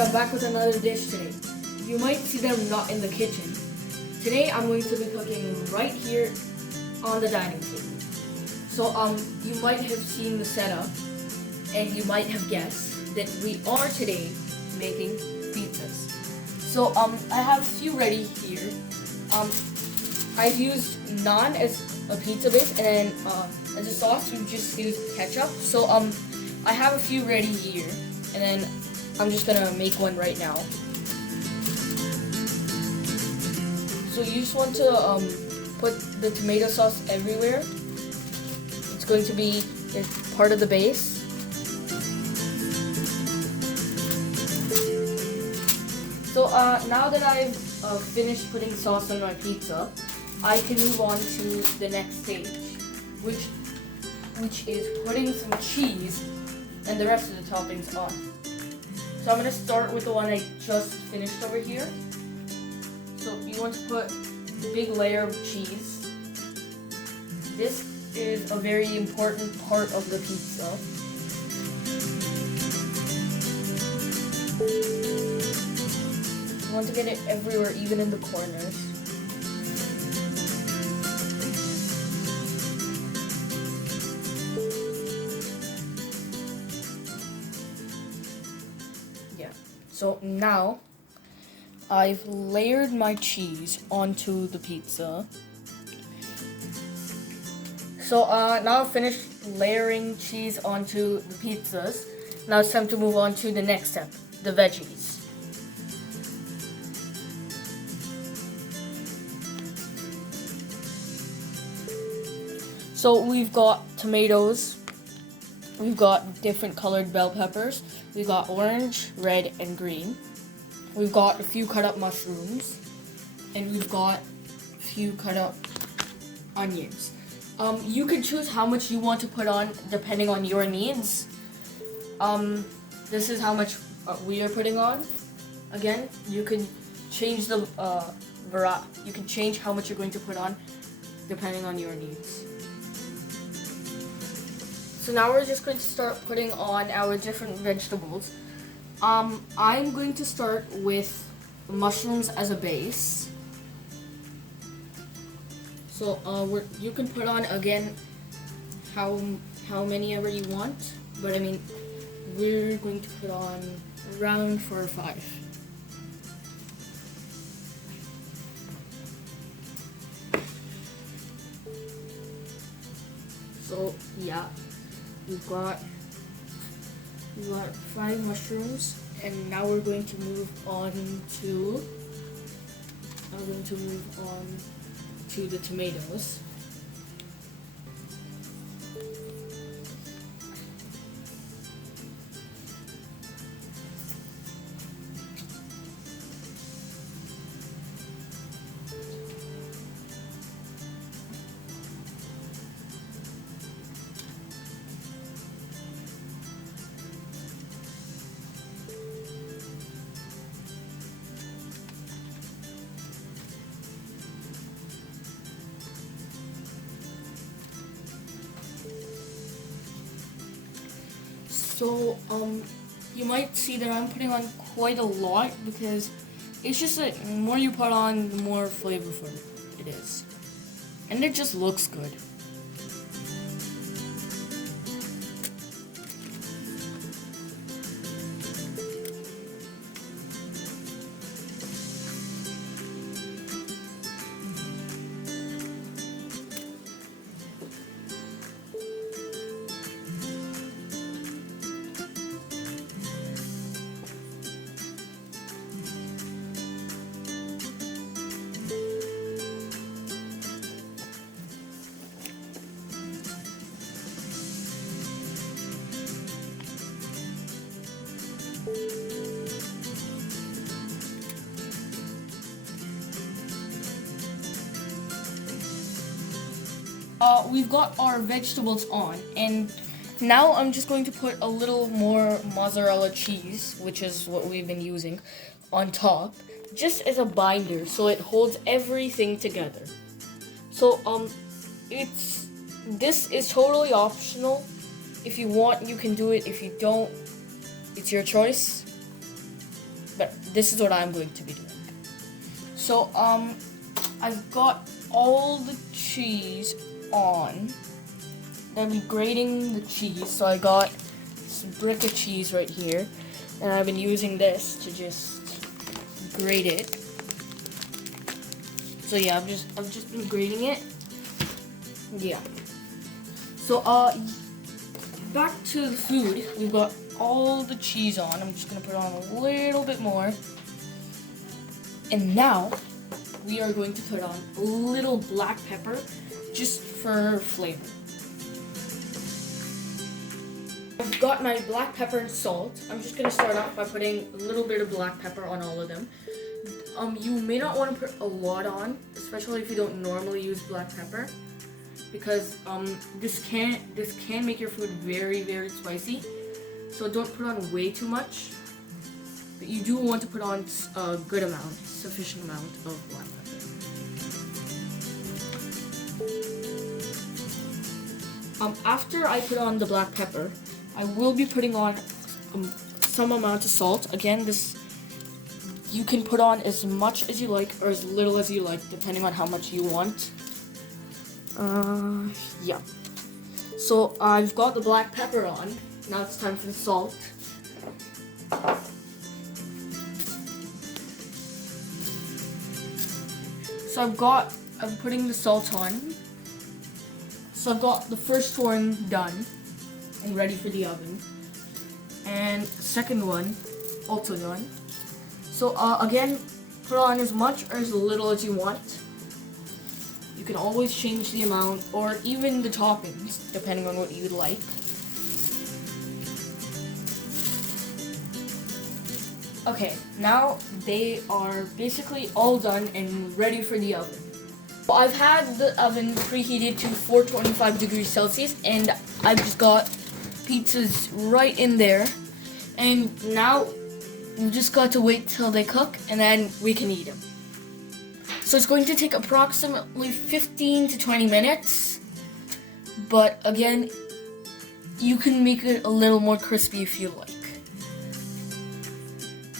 and I'm back with another dish today. You might see them not in the kitchen. Today I'm going to be cooking right here on the dining table. So you might have seen the setup and you might have guessed that we are today making pizzas. So I have a few ready here. I've used Naan as a pizza base, and then as a sauce we just used ketchup. So I have a few ready here, and then I'm just gonna make one right now. So you just want to put the tomato sauce everywhere. It's going to be part of the base. So now that I've finished putting sauce on my pizza, I can move on to the next stage, which is putting some cheese and the rest of the toppings on. So I'm going to start with the one I just finished over here. So you want to put a big layer of cheese. This is a very important part of the pizza. You want to get it everywhere, even in the corners. Yeah. So now I've layered my cheese onto the pizza. So now I've finished layering cheese onto the pizzas. Now it's time to move on to the next step, the veggies. So we've got tomatoes, we've got different colored bell peppers, we've got orange, red, and green. We've got a few cut up mushrooms, and we've got a few cut up onions. You can choose how much you want to put on depending on your needs. This is how much we are putting on. Again, you can change the you can change how much you're going to put on depending on your needs. So now we're just going to start putting on our different vegetables. I'm going to start with mushrooms as a base. So you can put on again how many ever you want, but I mean we're going to put on around 4 or 5. So yeah, we've got 5 mushrooms, and now we're going to move on to the tomatoes. So you might see that I'm putting on quite a lot because it's just that the more you put on, the more flavorful it is, and it just looks good. We've got our vegetables on, and now I'm just going to put a little more mozzarella cheese, which is what we've been using, on top, just as a binder, so it holds everything together. So this is totally optional. If you want, you can do it. If you don't, it's your choice. this is what I'm going to be doing. So I've got all the cheese on. I'll be grating the cheese. So I got this brick of cheese right here, and I've been using this to just grate it. So yeah, I've just been grating it. Yeah. So back to the food. We've got all the cheese on. I'm just gonna put on a little bit more. And now we are going to put on a little black pepper just for flavor. I've got my black pepper and salt. I'm just gonna start off by putting a little bit of black pepper on all of them. You may not want to put a lot on, especially if you don't normally use black pepper, because this can make your food very, very spicy. So don't put on way too much, but you do want to put on a good amount, sufficient amount of black pepper. After I put on the black pepper, I will be putting on some amount of salt. Again, this you can put on as much as you like or as little as you like, depending on how much you want. Yeah. So I've got the black pepper on. Now it's time for the salt. So I'm putting the salt on. So I've got the first one done and ready for the oven. And second one also done. So again, put on as much or as little as you want. You can always change the amount or even the toppings, depending on what you'd like. Okay, now they are basically all done and ready for the oven. So I've had the oven preheated to 425 degrees Celsius, and I've just got pizzas right in there. And now we've just got to wait till they cook, and then we can eat them. So it's going to take approximately 15 to 20 minutes. But again, you can make it a little more crispy if you like.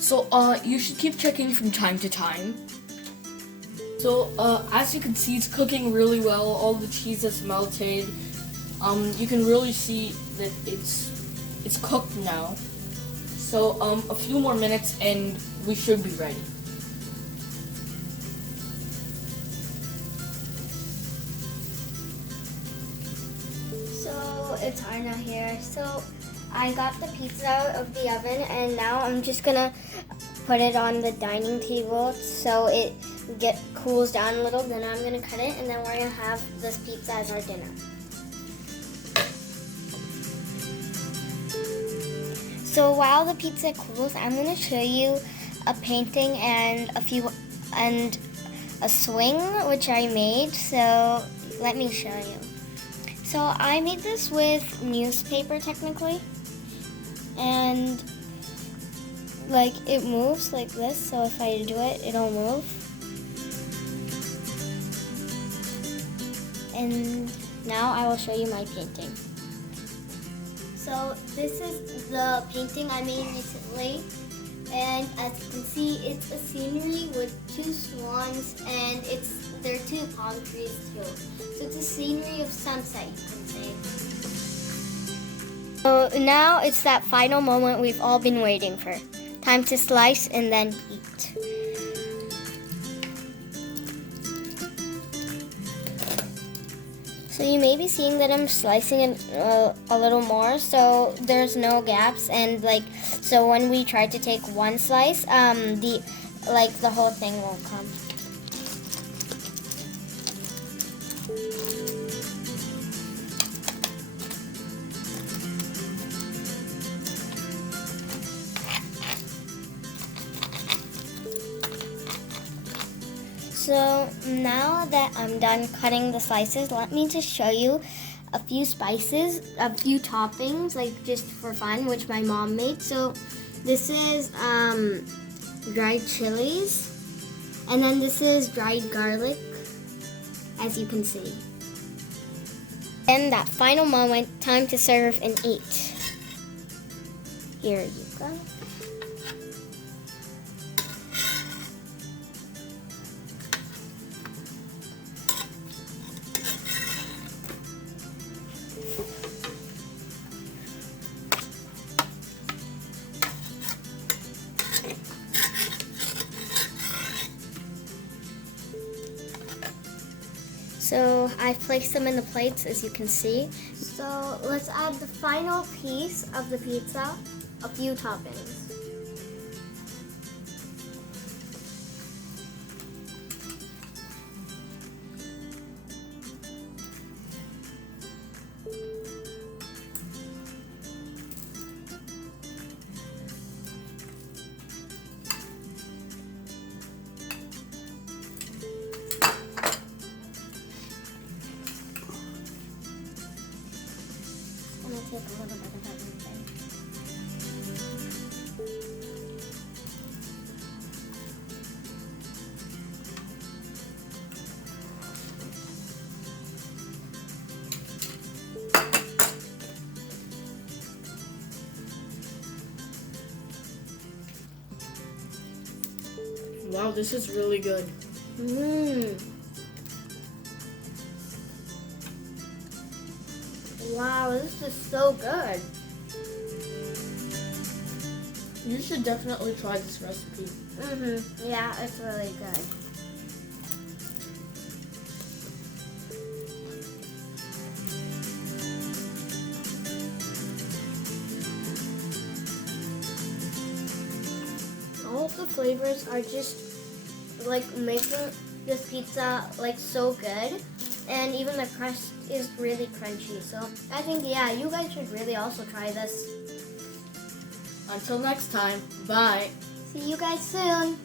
So you should keep checking from time to time. So as you can see, it's cooking really well. All the cheese has melted. You can really see that it's cooked now. So a few more minutes and we should be ready. So it's Aarnaa here. So I got the pizza out of the oven, and now I'm just gonna put it on the dining table so it cools down a little. Then I'm gonna cut it, and then we're gonna have this pizza as our dinner. So while the pizza cools, I'm gonna show you a painting and a swing which I made. So let me show you. So I made this with newspaper technically, and like it moves like this. So if I do it, it'll move. And now I will show you my painting. So this is the painting I made recently, and as you can see, it's a scenery with two swans, and there are two palm trees too. So it's a scenery of sunset, you can say. So now it's that final moment we've all been waiting for. Time to slice and then eat. So you may be seeing that I'm slicing it a little more, so there's no gaps, and so when we try to take one slice, the whole thing won't come. So now that I'm done cutting the slices, let me just show you a few spices, a few toppings, just for fun, which my mom made. So this is dried chilies, and then this is dried garlic, as you can see. And that final moment, time to serve and eat. Here you go. I placed them in the plates, as you can see. So let's add the final piece of the pizza, a few toppings. I'm gonna take a little bit of everything. Wow, this is really good. Wow, this is so good. You should definitely try this recipe. Yeah, it's really good. All of the flavors are just like making this pizza like so good, and even the crust is really crunchy. So I think, yeah, you guys should really also try this. Until next time, bye. See you guys soon.